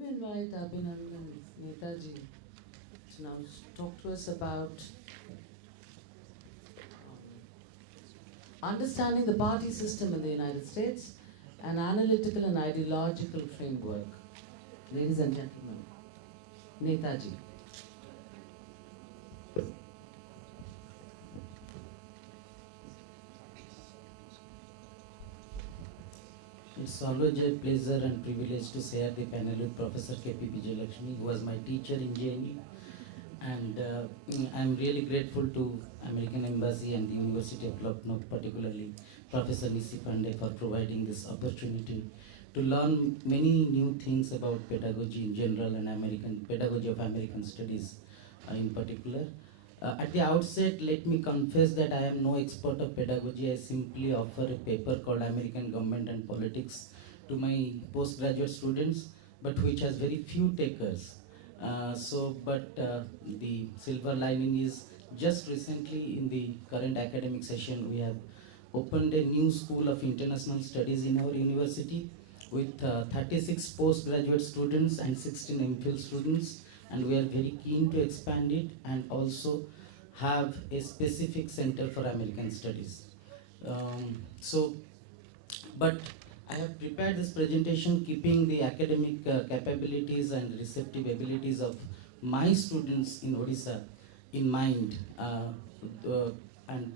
Let me invite Abhinandan Neta Jee to now talk to us about understanding the party system in the United States, an analytical and ideological framework. Ladies and gentlemen, Neta Jee. It's always a pleasure and privilege to share the panel with Professor K.P. Vijayalakshmi, who was my teacher in JNU. And I'm really grateful to American Embassy and the University of Lucknow, particularly Professor Nisi Pandey, for providing this opportunity to learn many new things about pedagogy in general and American pedagogy of American studies in particular. At the outset, let me confess that I am no expert of pedagogy. I simply offer a paper called American Government and Politics to my postgraduate students, but which has very few takers. The silver lining is just recently in the current academic session, we have opened a new school of international studies in our university with 36 postgraduate students and 16 MPhil students, and we are very keen to expand it and also have a specific center for American studies. Um, so, but I have prepared this presentation keeping the academic capabilities and receptive abilities of my students in Odisha in mind, and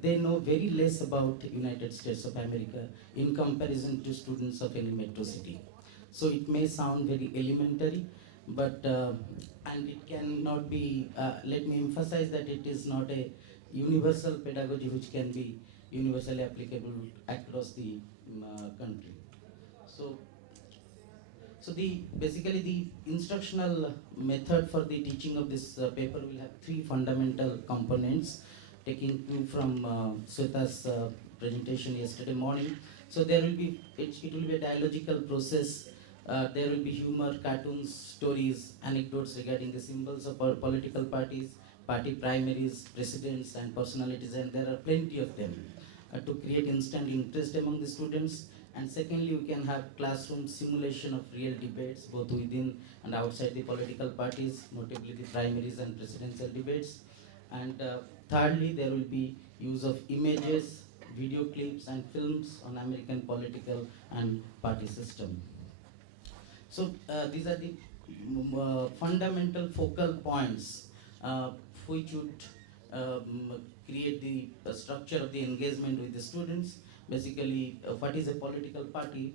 they know very less about United States of America in comparison to students of any metro city. So it may sound very elementary, but and it cannot be. Let me emphasize that it is not a universal pedagogy which can be universally applicable across the country. So, so the basically the instructional method for the teaching of this paper will have three fundamental components, taking cue from Sweta's presentation yesterday morning. So there will be it will be a dialogical process. There will be humor, cartoons, stories, anecdotes regarding the symbols of our political parties, party primaries, presidents, and personalities, and there are plenty of them to create instant interest among the students. And secondly, we can have classroom simulation of real debates, both within and outside the political parties, notably the primaries and presidential debates. And thirdly, there will be use of images, video clips, and films on American political and party system. So these are the fundamental focal points which would create the structure of the engagement with the students. Basically, what is a political party,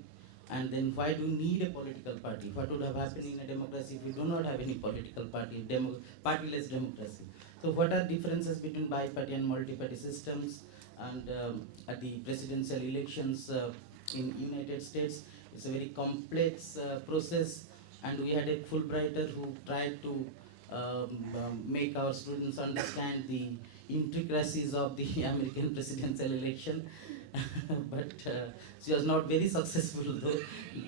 and then why do we need a political party? What would have happened in a democracy if we do not have any political party, partyless democracy? So what are differences between bi-party and multi-party systems? And at the presidential elections in United States, it's a very complex process, and we had a Fulbrighter who tried to make our students understand the intricacies of the American presidential election, but she was not very successful though.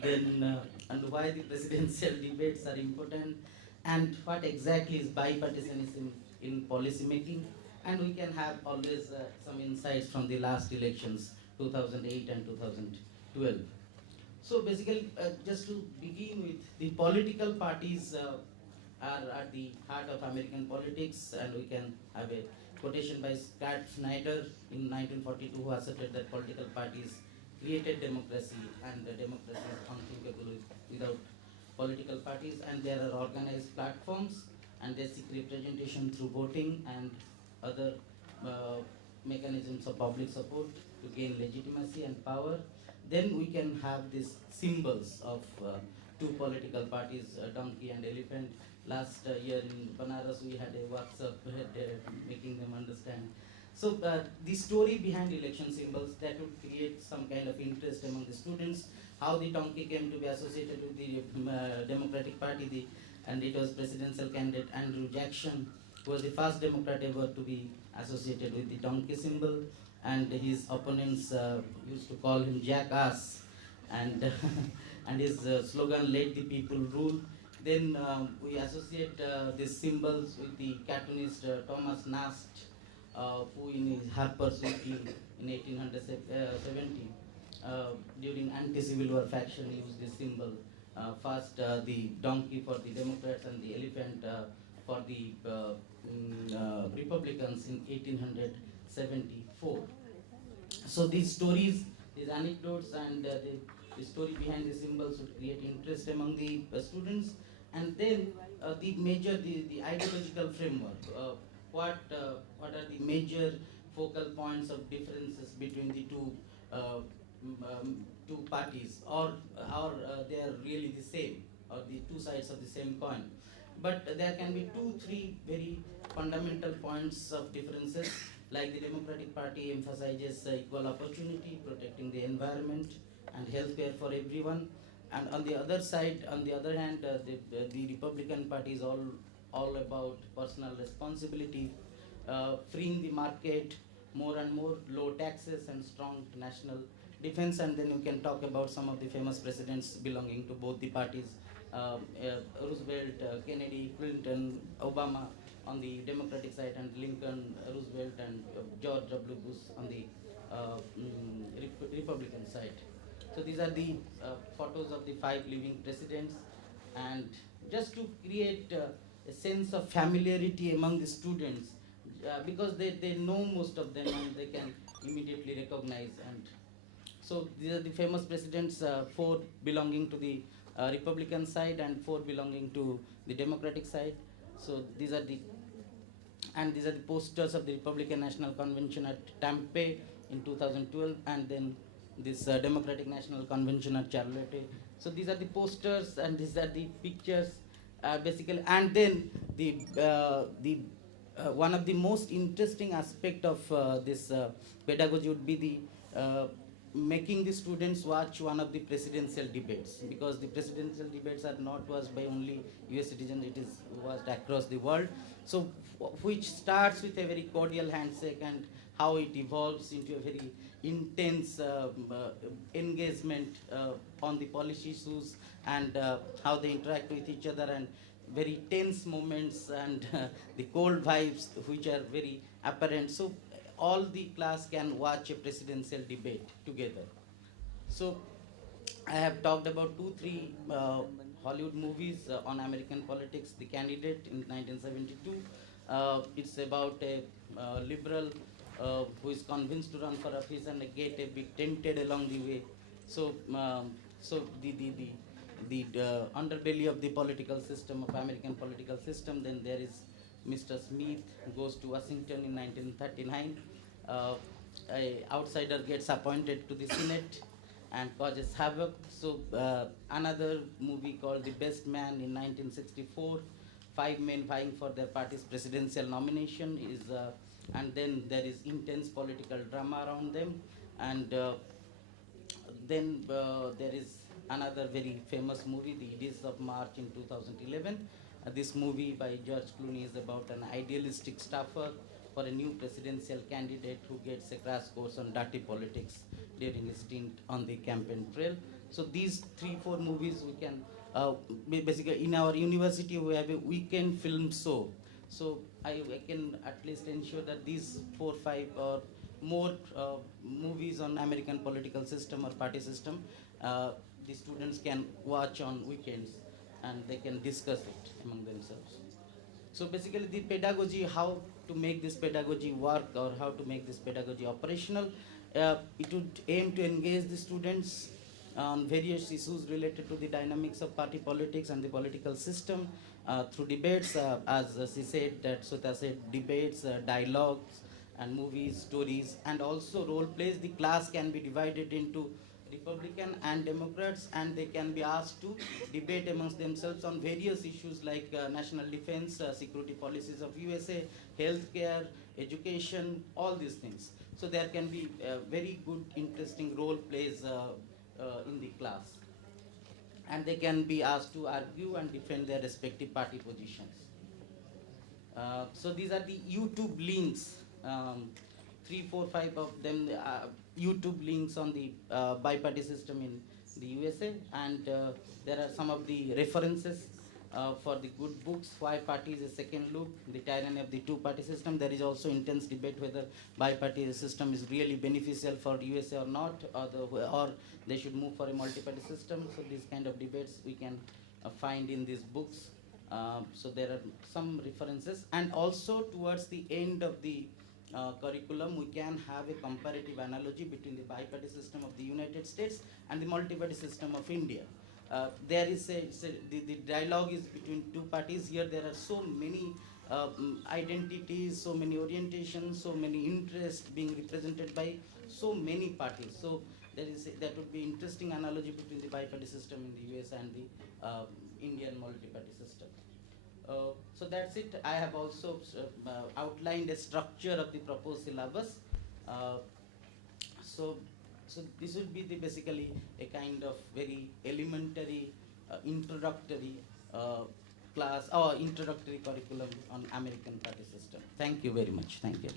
Then, and why the presidential debates are important, and what exactly is bipartisanism in policy making, and we can have always some insights from the last elections, 2008 and 2012. So basically, just to begin with, the political parties are at the heart of American politics, and we can have a quotation by Scott Snyder in 1942, who asserted that political parties created democracy, and democracy is unthinkable without political parties, and there are organized platforms, and they seek representation through voting and other mechanisms of public support to gain legitimacy and power. Then we can have these symbols of two political parties, donkey and elephant. Last year in Banaras, we had a workshop making them understand. So the story behind election symbols, that would create some kind of interest among the students. How the donkey came to be associated with the Democratic Party, and it was presidential candidate Andrew Jackson, who was the first Democrat ever to be associated with the donkey symbol, and his opponents used to call him jackass, and and his slogan, "Let the people rule." Then we associate these symbols with the cartoonist Thomas Nast, who in his Harper's Weekly in 1870 during anti-Civil War faction used this symbol, First, the donkey for the Democrats and the elephant for the Republicans in 1874. So these stories, these anecdotes, and the story behind the symbols would create interest among the students. And then the ideological framework. What are the major focal points of differences between the two parties, or they are really the same, or the two sides of the same coin. But there can be two, three very fundamental points of differences, like the Democratic Party emphasizes equal opportunity, protecting the environment and healthcare for everyone. And on the other side, on the other hand, the Republican Party is all about personal responsibility, freeing the market, more and more low taxes and strong national defense. And then you can talk about some of the famous presidents belonging to both the parties, Roosevelt, Kennedy, Clinton, Obama on the Democratic side, and Lincoln, Roosevelt, and George W. Bush on the Republican side. So these are the photos of the 5 living presidents, and just to create a sense of familiarity among the students, because they know most of them and they can immediately recognize. And so these are the famous presidents, 4 belonging to the Republican side and 4 belonging to the Democratic side. So these are the posters of the Republican National Convention at Tampa in 2012, and then this Democratic National Convention at Charlotte. So these are the posters, and these are the pictures, basically. And then the one of the most interesting aspect of this pedagogy would be the making the students watch one of the presidential debates, because the presidential debates are not watched by only US citizens, it is watched across the world. So which starts with a very cordial handshake, and how it evolves into a very intense engagement on the policy issues, and how they interact with each other, and very tense moments, and the cold vibes which are very apparent. So all the class can watch a presidential debate together. So I have talked about 2, 3 Hollywood movies on American politics. The Candidate in 1972. It's about a liberal who is convinced to run for office and get a bit tempted along the way. So, the underbelly of the political system, of American political system. Then there is Mr. Smith goes to Washington in 1939. A outsider gets appointed to the Senate and causes havoc. So another movie called The Best Man in 1964. 5 men vying for their party's presidential nomination is, and then there is intense political drama around them. And then there is another very famous movie, The Idiots of March in 2011. This movie by George Clooney is about an idealistic staffer for a new presidential candidate who gets a crash course on dirty politics during his stint on the campaign trail. So these 3, 4 movies we can, basically in our university we have a weekend film show. So I can at least ensure that these 4, 5 or more movies on American political system or party system, the students can watch on weekends, and they can discuss it among themselves. So basically the pedagogy, how to make this pedagogy work, or how to make this pedagogy operational, it would aim to engage the students on various issues related to the dynamics of party politics and the political system through debates, as she said, that Sota said, debates, dialogues, and movies, stories, and also role plays. The class can be divided into Republican and Democrats, and they can be asked to debate amongst themselves on various issues like national defense, security policies of USA, healthcare, education, all these things. So there can be very good, interesting role plays in the class. And they can be asked to argue and defend their respective party positions. So these are the YouTube links, 3, 4, 5 of them, YouTube links on the biparty system in the USA, and there are some of the references. for the good books, why party is a second loop, the tyranny of the two-party system. There is also intense debate whether bi-party system is really beneficial for USA or not, or they should move for a multi-party system. So these kind of debates we can find in these books. So there are some references, and also towards the end of the curriculum, we can have a comparative analogy between the bi-party system of the United States and the multi-party system of India. There is the dialogue is between two parties. Here there are so many identities, so many orientations, so many interests being represented by so many parties. So that would be interesting analogy between the bi-party system in the US and the Indian multi-party system. So that's it. I have also outlined a structure of the proposed syllabus. So this will be basically a kind of very elementary, introductory class or introductory curriculum on American party system. Thank you very much. Thank you.